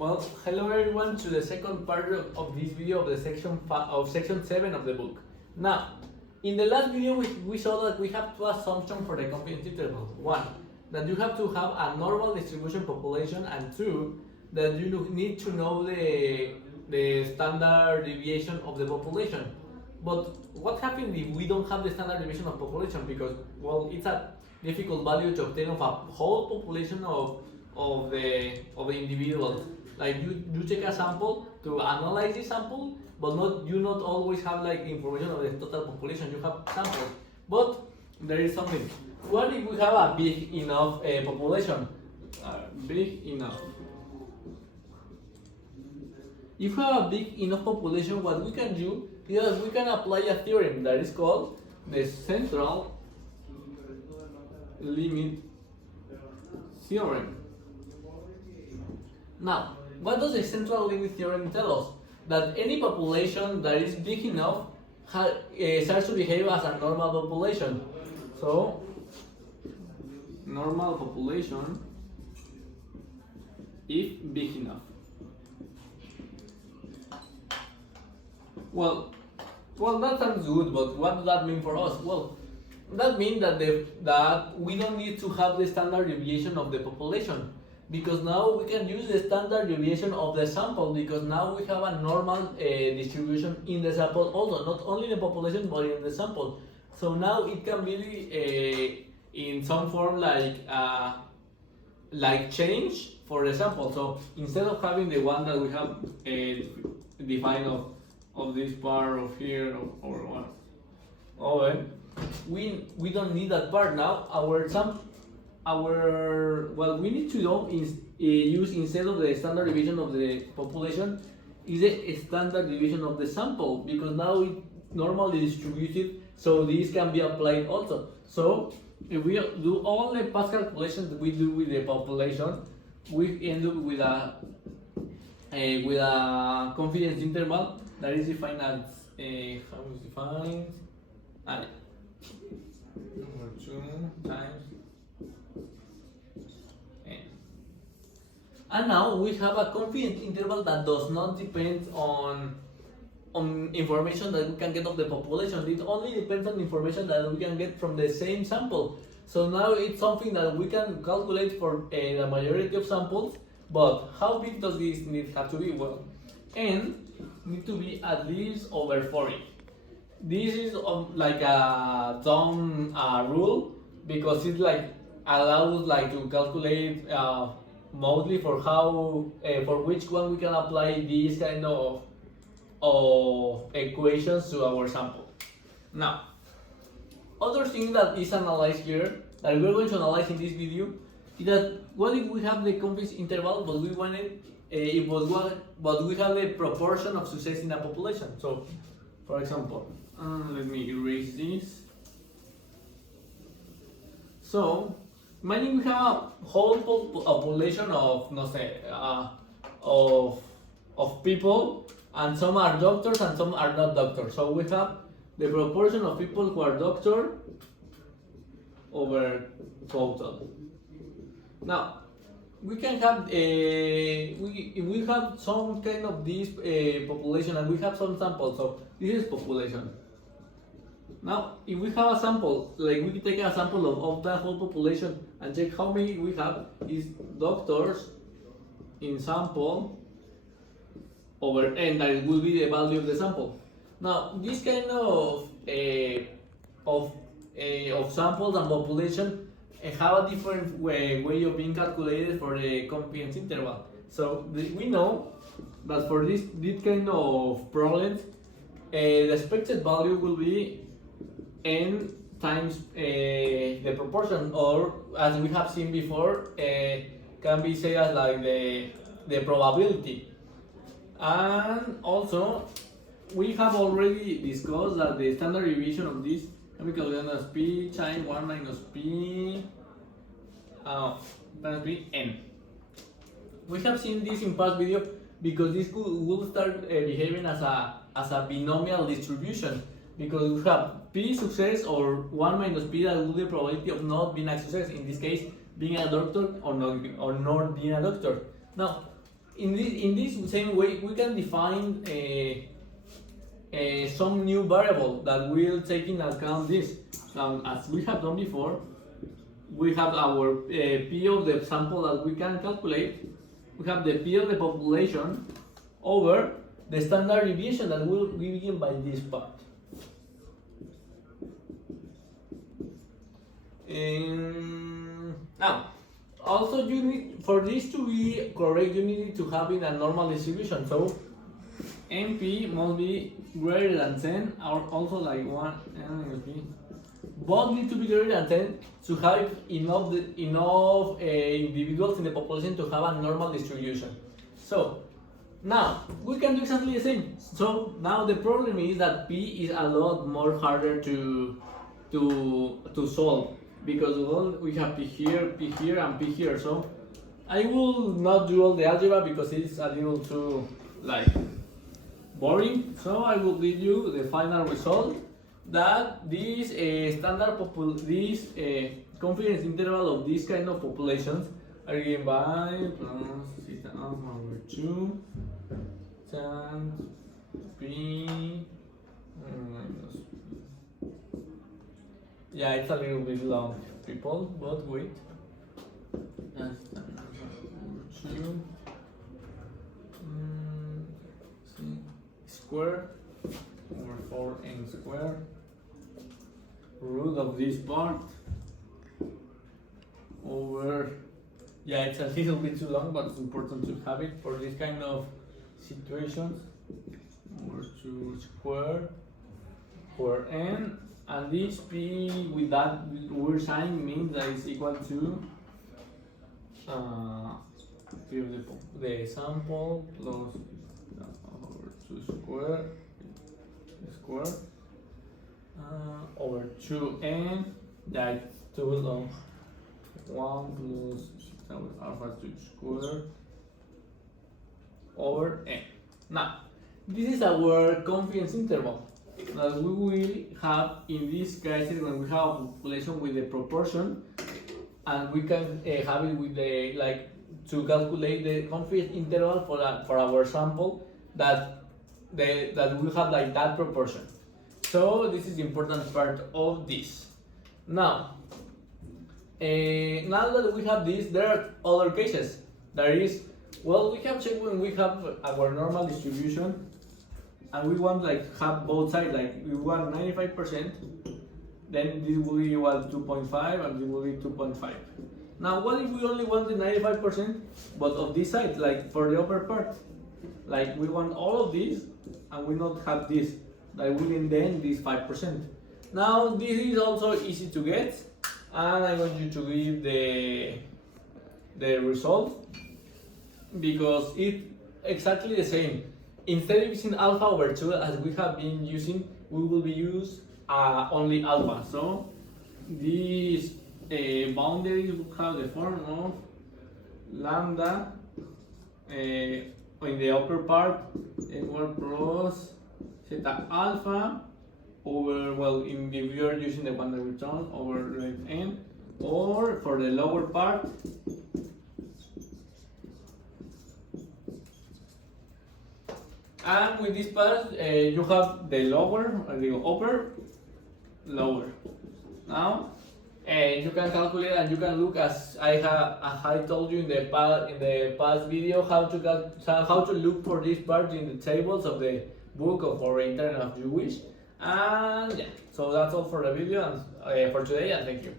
Well, hello everyone to the second part of this video of the section 7 of the book. Now, in the last video we saw that we have two assumptions for the confidence interval. One, that you have to have a normal distribution population, and two, that you need to know the standard deviation of the population. But what happens if we don't have the standard deviation of population? Because, well, it's a difficult value to obtain of a whole population of the individuals. Like you take a sample to analyze the sample, but not always have like information of the total population. You have samples, but there is something. What if we have a big enough population? Big enough. If we have a big enough population, what we can do is that we can apply a theorem that is called the central limit theorem. Now, what does the central limit theorem tell us? That any population that is big enough starts to behave as a normal population. So, normal population if big enough. Well, that sounds good, but what does that mean for us? Well, that means that we don't need to have the standard deviation of the population, because now we can use the standard deviation of the sample, because now we have a normal distribution in the sample also, not only in the population but in the sample. So now it can be in some form like change for the sample. So instead of having the one that we have defined of this part of here or what, we don't need that part now. What we need to do is use, instead of the standard deviation of the population, is the standard deviation of the sample, because now it's normally distributed, so this can be applied also. So if we do all the past calculations that we do with the population, we end up with a confidence interval that is defined as how is defined? Number 2 times. And now we have a confidence interval that does not depend on information that we can get of the population. It only depends on information that we can get from the same sample. So now it's something that we can calculate for the majority of samples. But how big does this need have to be? Well, n need to be at least over 40. This is like a dumb rule, because it like allows like to calculate mostly for how for which one we can apply these kind of equations to our sample. Now, other thing that is analyzed here, that we're going to analyze in this video, is that what if we have the confidence interval, but we wanted but we have a proportion of success in a population. So, for example, let me erase this. So, imagine we have a whole population of, no sé, of people, and some are doctors and some are not doctors. So we have the proportion of people who are doctors over total. Now, we can have if we have some kind of this population and we have some samples. So this is population. Now, if we have a sample, like we can take a sample of that whole population and check how many we have is doctors in sample over n, that it will be the value of the sample. Now, this kind of samples and population have a different way of being calculated for the confidence interval. So we know that for this kind of problems, the expected value will be n times the proportion, or as we have seen before, can be said as like the probability. And also, we have already discussed that the standard deviation of this can be calculated as p times 1 minus p times p n. We have seen this in past video, because this will start behaving as a binomial distribution, because we have p success or 1 minus p, that will be the probability of not being a success, in this case being a doctor or not being a doctor. Now, in this same way, we can define some new variable that will take into account this. As we have done before, we have our p of the sample that we can calculate. We have the p of the population over the standard deviation that will be given by this part. Now, also you need, for this to be correct, you need to have in a normal distribution. So NP must be greater than 10, or also like 1 NP. Both need to be greater than 10 to have enough individuals in the population to have a normal distribution. So now we can do exactly the same. So now the problem is that P is a lot more harder to solve, because well, we have P here, and P here. So I will not do all the algebra because it's a little too like boring. So I will give you the final result that this confidence interval of this kind of populations are given by plus theta alpha over 2 times P minus. Yeah, it's a little bit long, people, but wait. That's over 2 square over 4n square root of this part over, yeah, it's a little bit too long, but it's important to have it for this kind of situations, over 2 square for n, and this p with that weird sign means that it's equal to the sample plus over 2 square over 2n, that's 2 long 1 plus alpha 2 square over n. Now, this is our confidence interval that we will have in this case when we have a population with the proportion, and we can have it with the to calculate the confidence interval for our sample that we have like that proportion. So this is the important part of this. Now that we have this, there are other cases. There is, well, we have checked when we have our normal distribution and we want have both sides, like we want 95%, then this will be equal to 2.5 and this will be 2.5. Now what if we only want the 95% but of this side, like for the upper part, like we want all of this and we not have this, that will indent this 5%. Now this is also easy to get, and I want you to give the result because it's exactly the same. Instead of using alpha over 2 as we have been using, we will be use only alpha. So these boundaries will have the form of lambda in the upper part equal plus theta alpha over, well, if we are using the one that we done, over let n, or for the lower part and with this part you have the lower and the upper lower. Now you can calculate and you can look, as I told you in the past video, how to look for this part in the tables of the book or internet if you wish. And yeah, so that's all for the video and for today, and thank you.